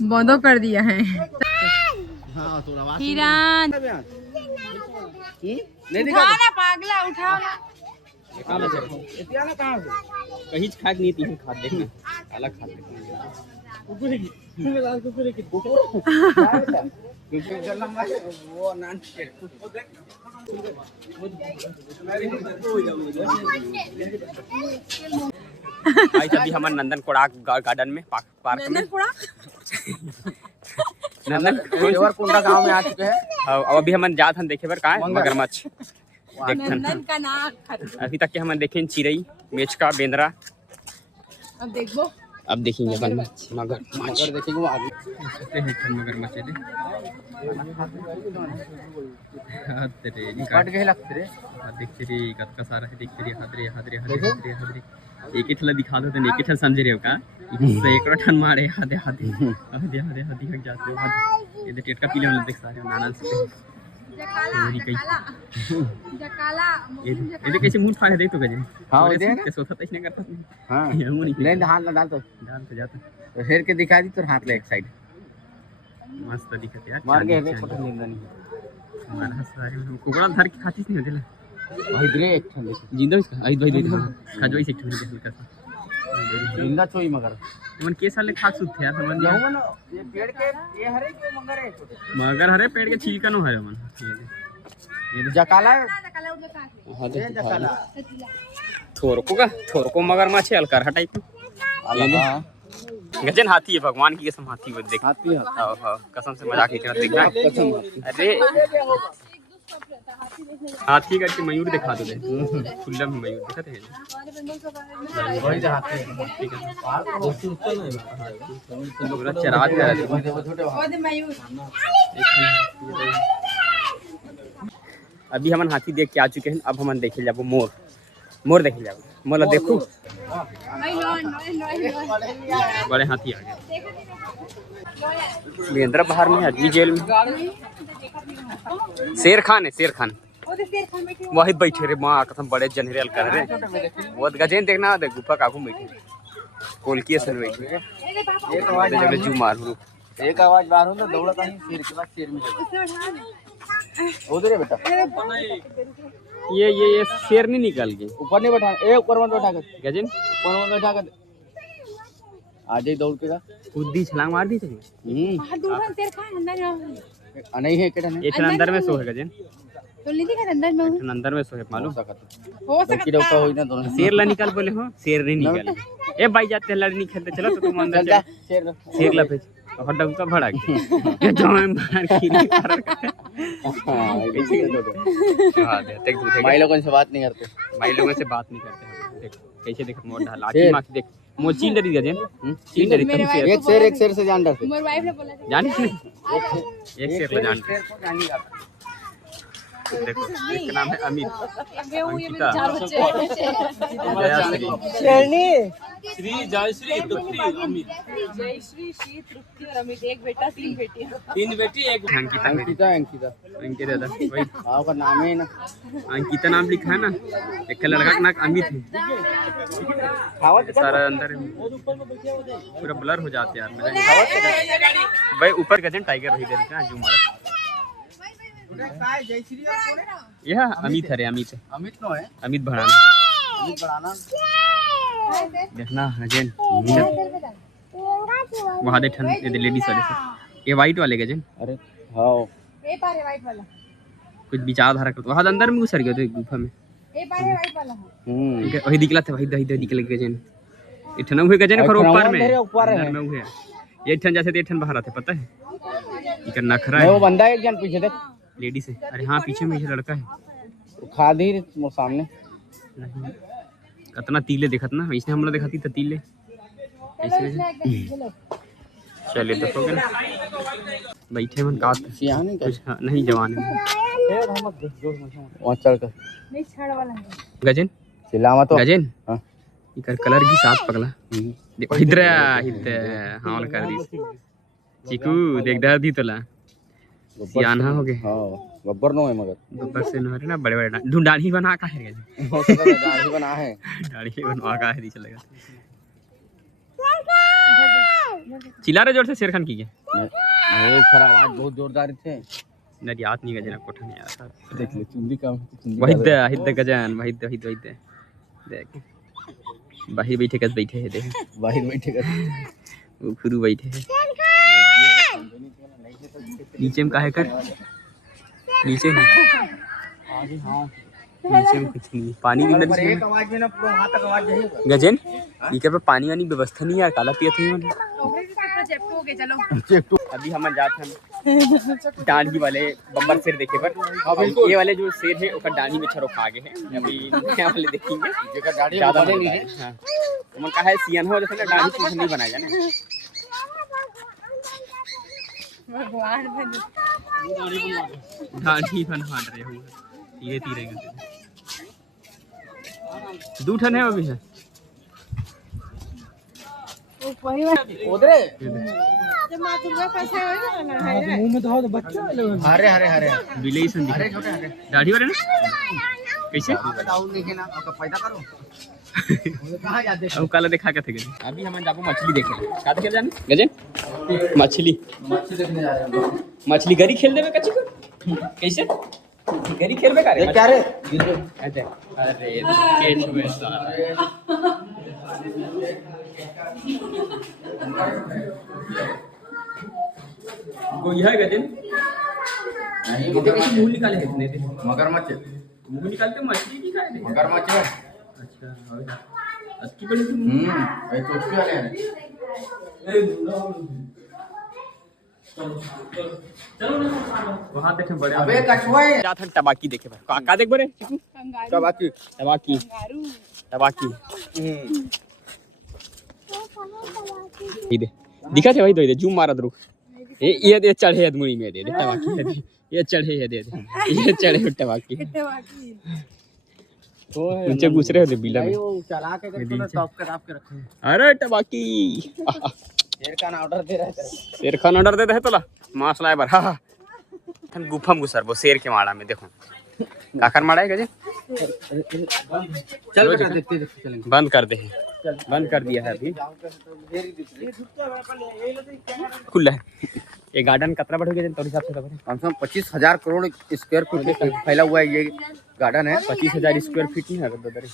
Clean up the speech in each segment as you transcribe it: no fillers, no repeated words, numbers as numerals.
बंदो कर दिया है। हिरान उठाना पागला उठाओ ना। कहीं खाक नहीं थी खा देखना अलग खा देखना अभी हमारे नंदन कोड़ाक गार्डन में पार्क में नंदन कोंडा गांव में आ चुके हैं। अब अभी हम जात हम देखे पर कहाँ है मगरमच्छ नंदन का नाक अभी तक के हम देखे चिड़ई मेचका बेंद्रा। अब देखो अब देखेंगे मगरमच्छ देखेंगे मगरमच्छ एक ही ठला दिखा दो तो एक ही ठल समझ रहे हो का एक ठन मारे आधे आधे आधे आधे आधे हक जाते हो ये देख टेटका पीले वाला देख सारे नाना से ये कैसे मुंह फाड़ दे तो गजन हां दे के सोता तैसे नहीं करता हां ले हाथ ना डाल तो जाता तो हेर के दिखा दी तो हाथ ले एक साइड मस्त दिखत यार मार के हेरे फोटो जिंदा नहीं हमारा सारे कुकड़ा धर के खाती नहीं होतेला इधर एक ठन जिंदा इसका आई भाई दे खाजो इसे ठन दे हल्का सा जिंदा छोई मगर मन के साले खाक सुत थे समझ जाओ ना ये पेड़ के ये हरे के मगर हरे पेड़ के छिलका नो हरे मन ये जकाला थोर को मगरमच्छ हल्का हटाई गजन हाथी है भगवान की कसम हाथी को देख हाथी हां कसम से मजाक नहीं करते देखना अरे हाथी करके मयूर दिखा दो खुला में मयूर दिखते हैं वही हाथी ठीक है पूरा चरात कर अभी हम हाथी देख के आ चुके हैं। अब हम देखे जाबो मोर देखे जाबो मोला देखो बड़े हाथी आ गए बेंद्रा बाहर में आदमी जेल में शेर खान वही बैठे रे माँ कसम बड़े जनरल कर रहे वो गजेन देखना देख गुफा काकू बैठे कोलकी से बैठे एक आवाज जू मारू एक आवाज बाहर हो ना दौड़ा कहीं शेर के बाद शेर में उधर है बेटा ये शेर नहीं निकल गए ऊपर नहीं बैठा ए ऊपर मत बैठा कर गजेन ऊपर मत बैठा कर आज ही दौड़ के कूद दी छलांग मार दी थी दूर शेर खान अंदर नहीं है केटा नहीं ये अंदर में सो है गजेन तो नहीं दिखा अंदर में सो है मालूम हो सकता होई ना दोनों शेर ला निकाल बोले हो शेर नहीं निकाल ए भाई जाते लड़ नहीं खेलते चलो तो तुम अंदर चल शेर ला भेज और डंका भड़ा के जो मैं मार खीरी कर हां देख भाई लोगों से बात नहीं करते देख कैसे देख मोर ढाल आखी मार देख मो चील डरी गजन चील डरी तुम एक शेर से जान डरते मोर वाइफ ने बोला जान एक शेर ले जान देखो इसका नाम है अमित श्री जयश्री तृप्ति अमित जयश्री श्री तृप्ति और अमित एक बेटा तीन बेटी एक अंकिता दादा वही गाँव का नाम है ना अंकिता नाम लिखा है ना एक लड़का का नाम अमित है सारा अंदर पूरा ब्लर हो जाते यार भाई ऊपर गजन टाइगर रही देते हैं जो मारा यह अमित है अमित भड़ाना देखना गजन वहाँ देख लेडीज वाले से ये वाइट वाले गजन अरे हाँ ये पारे वाइट वाला कुछ विचारधारा करते वहाँ अंदर में घुसर गए थे गुफा में ये पारे वाइट वाला वही दिखला था वही निकल गजन इतना हुए गजन खरो ऊपर में हुए ये ठन जैसे ये ठन बाहर आते पता है इकर नखरा है वो बंदा एक जन पीछे देख लेडीज है अरे हाँ पीछे में ये लड़का है खादी मोर सामने नहीं कितना तीले देखत ना इसने हमला दिखाती तो तीले ऐसे चलिए तो ना बैठे मन का कुछ नहीं जवान है चल कर नहीं छड़ वाला है गजन चिल्लावा तो गजन हां इकर कलर की साफ पगला देखो इधर हां कर दी चिकू देख दर दी तोला सियाना हो गए हां गब्बर नो है मगर गब्बर से नो है ना बड़े बड़े ढूंढानी बना का है हो सकता है दाढ़ी बना है दाढ़ी बनवा का है चलेगा। चिल्ला रहे जोर से शेर खान की वो खरा आवाज बहुत जोरदार थे नदी याद नहीं गजना कोठा नहीं आता देख ले चुंदी का वहिद गजान वहिद देख बाहर बैठे कस बैठे है देख बाहर बैठे कर वो खुरू बैठे है नीचे में काहे कर नीचे नहीं आगे हां नीचे में कुछ नहीं पानी भी नदी एक आवाज में ना पूरा वहां तक आवाज जाएगा गजन इके पे पानी वानी व्यवस्था नहीं यार काला पियत है मन चलो अभी हम जाते हैं डांडी वाले बब्बर शेर देखे पर ये वाले जो शेर है उसका डांडी में छरो खा गए हैं अभी नया वाले देखेंगे जेकर दाढ़ी ज्यादा नहीं नहीं है हां मन का है सियन हो जैसे ना डांडी कुछ नहीं बनाया ना भगवान डांडी बनवा रहे हो धीरे धीरे दो ठन है अभी है उधरे जब मां दुर्गा पास है ना है मुंह में तो बच्चा हरे हरे हरे बिलेई सन दिखे हरे छोटे हरे दाढ़ी वाले ना कैसे बताओ लिखे ना आपका पैदा करो कहां जाते अब काला दिखा के थे अभी हम जाबो मछली देखे का देखे जाने गजन मछली मच्छी देखने जा रहे हैं मछली गरी खेल देबे कच्ची को कैसे गरी खेलबे का रे क्या रे अच्छा अरे केट में सारा कोई है गजन नहीं ये कैसे मुंह निकाले है इतने थे मगरमच्छ मुंह निकालते मछली की खाए थे मगरमच्छ है अच्छा और अस्की बड़ी थी ये टोपी वाले हैं चलो ना वहां देखे बड़े अबे कछुआ है क्या था टबाकी देखे भाई का देख बरे चिकू टबाकी टबाकी टबाकी ये दे दिखा थे भाई दो जूम मारा रुक ये चढ़े अदमुनी में दे टबाकी ये चढ़े है दे ये चढ़े टबाकी नीचे घुस रहे थे बिला में वो चला के टॉप के रखे अरे टबाकी शेर खान ऑर्डर दे रहा है शेर खान ऑर्डर देते है तोला मांस लाए बर हां गुफा में घुसर वो शेर के माड़ा में देखो काकर माड़ा है गजे चल बेटा देखते चलेंगे बंद कर दे बंद कर दिया है अभी खुला है ये गार्डन कितना बड़ा हो गया तो हिसाब से खबर है कम से कम 25,000 करोड़ स्क्वायर फीट फैला हुआ है ये गार्डन है 25,000 स्क्वायर फीट नहीं है बदर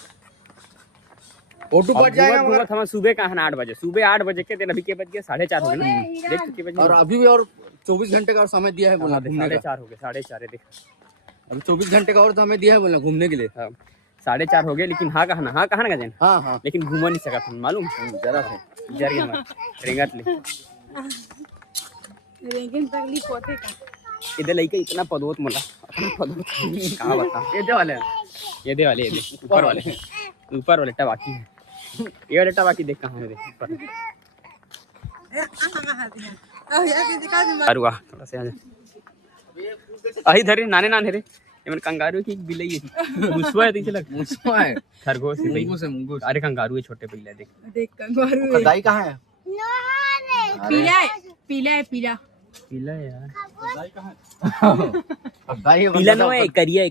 फोटो बढ़ जाएगा मगर हम सुबह का है 8 बजे सुबह 8 बजे के दिन अभी के बज गए 4:30 हो गए ना देख के बजे और अभी भी और 24 घंटे का और समय दिया है बोला घूमने का 4:30 हो गए 4:30 देख अभी 24 घंटे का और समय दिया है बोला घूमने के लिए हाँ 4:30 हो गए लेकिन हाँ कहा ना गजन हाँ हाँ लेकिन घूम नहीं सका था मालूम जरा से जर गया रेंगत ले रेंगन तकली पोते का इधर लइका इतना पदोत मोला पदोत कहां बता ये दे वाले ऊपर वाले टबाकी है ये वाले टबाकी देख कहां है देख ऊपर अरुआ थोड़ा से आ जा आई धरे नाने रे एमन कंगारू की बिलई है मुसवा है दिखे लग मुसवा है खरगोश है मुंगूस अरे कंगारू है छोटे बिल्ले देख कंगारू दाई कहां है पीला है पीला है यार दाई कहां है दाई पीला नो है करिया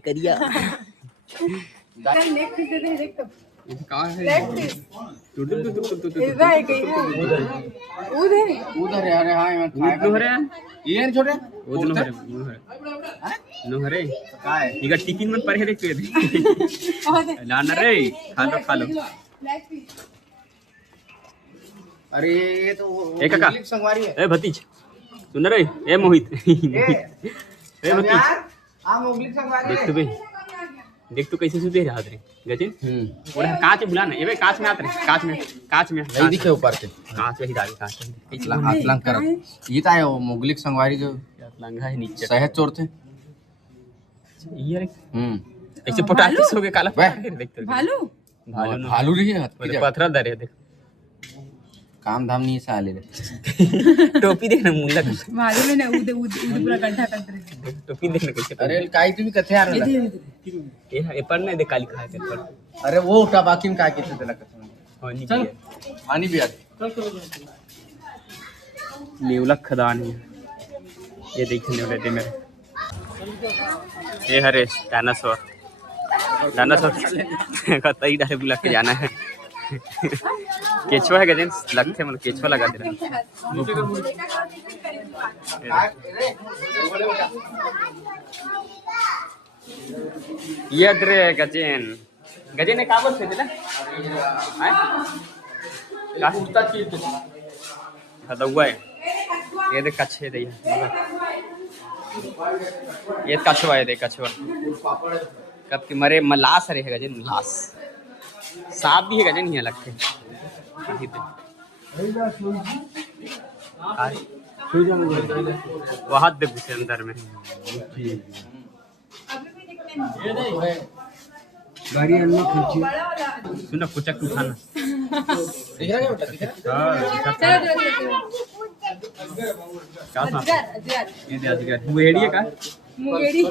दाई लेग पीस दे देख तो ये कहां है लेग पीस टुट इधर है कहीं उधर है अरे हां मैं खाएगा नो रे ये छोटे वो नो हरे का है इधर टिफिन में पर है देख पे लाना रे खा लो अरे ये तो ए काका संगवारी है ए भतीज सुन रे ए मोहित ए भतीज आ मोगली संगवारी है देख तो कैसे सुधे रहा रे गजन ओरे कांच बुला ना एबे कांच में आत रे कांच में नहीं दिखे ऊपर से कांच वही डाली कांच हाथ लंग कर ये तो है वो मुगलिक संगवारी जो लंगा है नीचे शहद चोर थे ये रे ऐसे पटाखी सो के काला देख तो भालू भालू रही है पथरा दरे देख काम धाम नहीं साले रे टोपी देखना मुल्ला भालू में ना उद पूरा गड्ढा कर दे टोपी देखना कैसे अरे काई तू भी कथे यार ये पर नहीं दे काली खाए कर अरे वो उठा बाकी में का कैसे देला कथे पानी चल पानी भी आ नेवला खदान है ये देखने वाले थे मेरे ये हरे डायनासोर डायनासोर कतई डाले बुला के जाना है। केचुआ है गजन लगते मतलब केचुआ लगा दे रहा ये अदरे गजन गजन ने काबर से दिला हैं का कुत्ता चीज हदवा है ये देख कच्छे दे ये कछुआ है देख कछुआ कब के मरे मलास रे है गजन लाश सांप भी है गजन यहाँ लगते वहां दे घुसे अंदर में गाड़ी अन्ना खींची सुना पुचक उठाना दिख रहा है बेटा दिख रहा क्या सांप ये दे अजगर मुएड़ी का मुंगेड़ी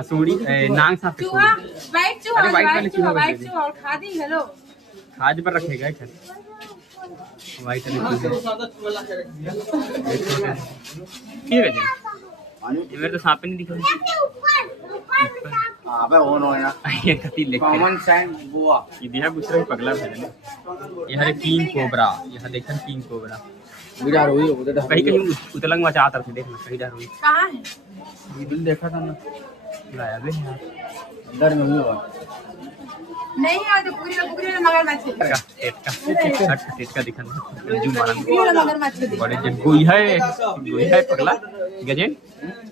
असुड़ी नांग सांप चूहा वाइट चूहा अरे वाइट वाले चूहा वाइट चूहा और खादी हेलो खाज पर रखेगा क्या वाइट वाले ठीक है जी ये मेरे तो सांप नहीं दिख रहा अबे ओन हो ना ये कति लेके कॉमन सेंस बुआ ये दिया गुस्सा पगला है ये हरे किंग कोबरा यहां देखन किंग कोबरा विचार हुई उधर कहीं कहीं उतलंग में चाहता थे देखना कहीं जा रही कहां है बिल देखा था ना लाया बे यार अंदर में हुआ नहीं है तो पूरी मगरमच्छ है टेट का दिखना जूम मारना पूरी मगरमच्छ है बड़े जन गोई है पगला गजन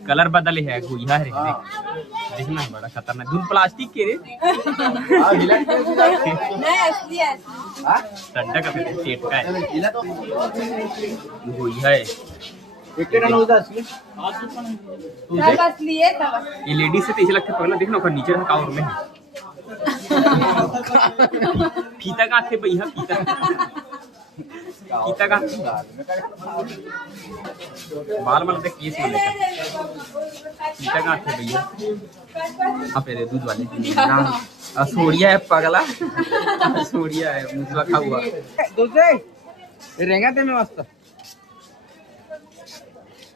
कलर बदले है गोई है रे देखना बड़ा खतरनाक दूध प्लास्टिक के रे हां हिला नहीं असली है हां ठंडा का टेट का है हिला तो गोई है एक रन होता असली सब असली है सब ये लेडीज से तो ऐसे लगता है पगला देखना ऊपर नीचे रखा और में फीता का थे भैया फीता का बाल मल देख केस में लेकर फीता का थे भैया आप पे दूध वाले असोड़िया है पगला असोड़िया है मुसला खा हुआ दूसरे रेंगा ते में मस्त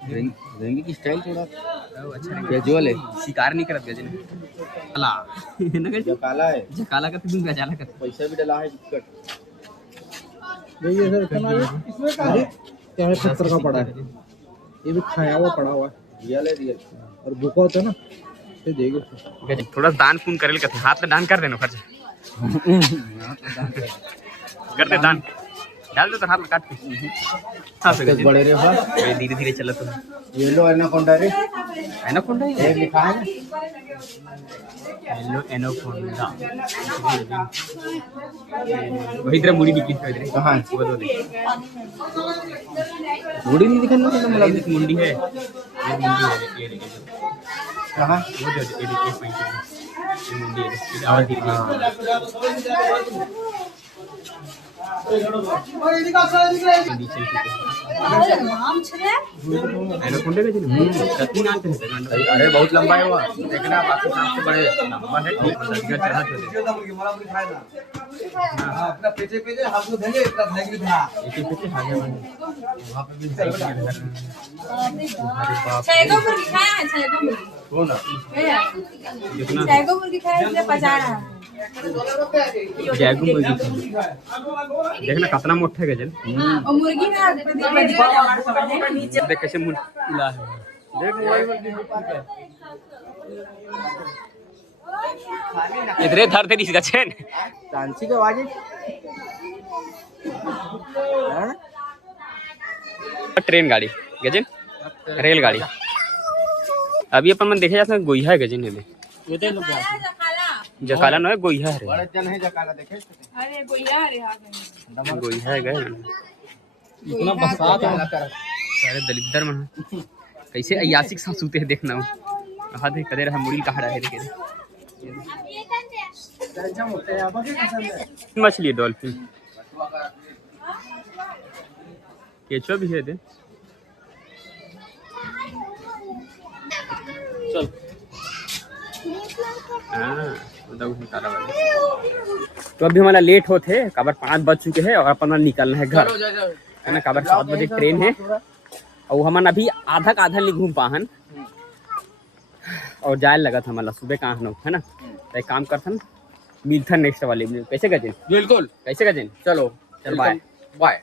रेंगे की स्टाइल थोड़ा अच्छा कैजुअल है शिकार नहीं करत गजन काला ना गजन जो काला है जो काला का तुम गजाला कर पैसा भी डला है टिकट ये सर इतना इसमें क्या है क्या है 70 का पड़ा है ये भी खाया हुआ पड़ा हुआ है रियल है रियल और भूखा होता है ना ये देगे गजन थोड़ा दान पुण्य करेल कथे हाथ में दान कर देनो खर्च कर दे दान डाल दे तो हाथ में काट के हां से बड़े रे बस ये धीरे धीरे चला तो येलो एनाकोंडा रे एनाकोंडा ये लिखा है येलो एनाकोंडा वही इधर मुड़ी दिखी है इधर कहां वो दो दे मुड़ी नहीं दिखा ना मतलब एक मुंडी है ये मुंडी है ये कहां वो दे ये पॉइंट है ये मुंडी है ये आवाज दिख रही एनाकोंडा का जिन कतनी नाम है अरे बहुत लंबा है वो देखना बाकी सांप से बड़े लंबा है ठीक है चढ़ा तो अपना पेचे पेचे हाथ को देंगे इतना भाई था एक पीछे हागे वाले वहां पे भी सही है अरे बाप छेगो मुर्गी खाया है छेगो मुर्गी कौन कितना छेगो मुर्गी खाया इसलिए पचा रहा है जैगू मुर्गी देखना कितना मोटा है गजन और मुर्गी ना देख कैसे मुंडा है देख वही इधर धरते नहीं गछन डांसी के आवाज है ट्रेन गाड़ी गजन रेलगाड़ी अभी अपन मन देखे जाते गोईहा है गजन ने जकाला न है गोईहा है बड़े जन है जकाला देखे अरे गोइया रे हां गोईहा है गए इतना बरसात है सारे दलिद्दर मन कैसे अयासिक सांप सूते हैं देखना हां देख कदे रहा मुड़ी कहाड़ा है देखे मछली है डॉल्फिन केचुआ भी है दे चल तो अभी हमारा लेट होते काबर 5 बज चुके हैं और अपन निकलना है घर है ना काबर 7 बजे ट्रेन है और हमारा अभी आधा नहीं घूम पाहन और जाए लगा था मतलब सुबह कहाँ हम लोग है ना, तो एक काम करथन मिलथन नेक्स्ट वाले में। कैसे गजिन? बिल्कुल। कैसे गजिन? चलो चल बाय बाय।